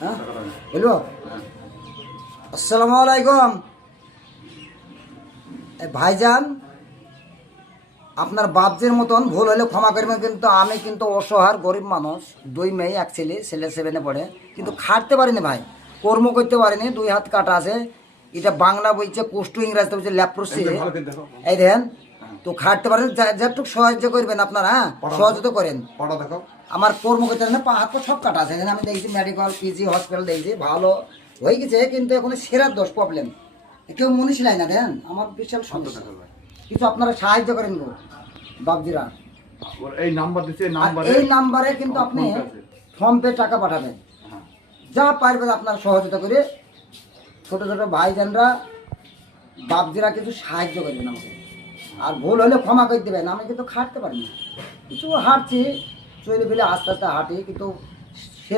হ্যাঁ বলবো আসসালামু আলাইকুম ভাইজান, আপনার বাপজির মতন ভুল হলে ক্ষমা করবেন, কিন্তু আমি কিন্তু অসহায় গরিব মানুষ, 2 মেয়ে 1 ছেলে, ছেলে 7-এ পড়ে, কিন্তু খাটতে পারিনি ভাই, কর্ম করতে পারিনি, 2 হাত কাটা আছে। এটা বাংলা বলছে, কুষ্ঠ ইংরাজিতে বলছে ল্যাপ্রোসি। এই দেন তো খাটতে পারেন, যেটুকু সাহায্য করবেন আপনারা, হ্যাঁ সহযোগিতা করেন। আমার কর্ম করতে পারেন, পা হাত তো সব কাটা আছে, আমি দেখছি মেডিকেল পিজি হসপিটাল দেখছি ভালো হয়ে গেছে, কিন্তু এখন সেরার দোষ প্রবলেম, কেউ মনীষ নাই না। দেন আমার বিশাল সমস্যা, কিছু আপনারা সাহায্য করেন গো বাবজিরা। এই নাম্বার দিচ্ছে, এই নাম্বারে কিন্তু আপনি ফোন পে টাকা পাঠাবেন, যা পারবেন আপনার সহযোগিতা করে। ছোট ছোট ভাইজানরা বাবজিরা কিছু সাহায্য করবেন আমাকে, আর ভুল হলে ক্ষমা করে দেবেন। আমি কিন্তু খাটতে পারি না, কিছু হাঁটছি, চলে ফেলে আস্তে আস্তে হাঁটি, কিন্তু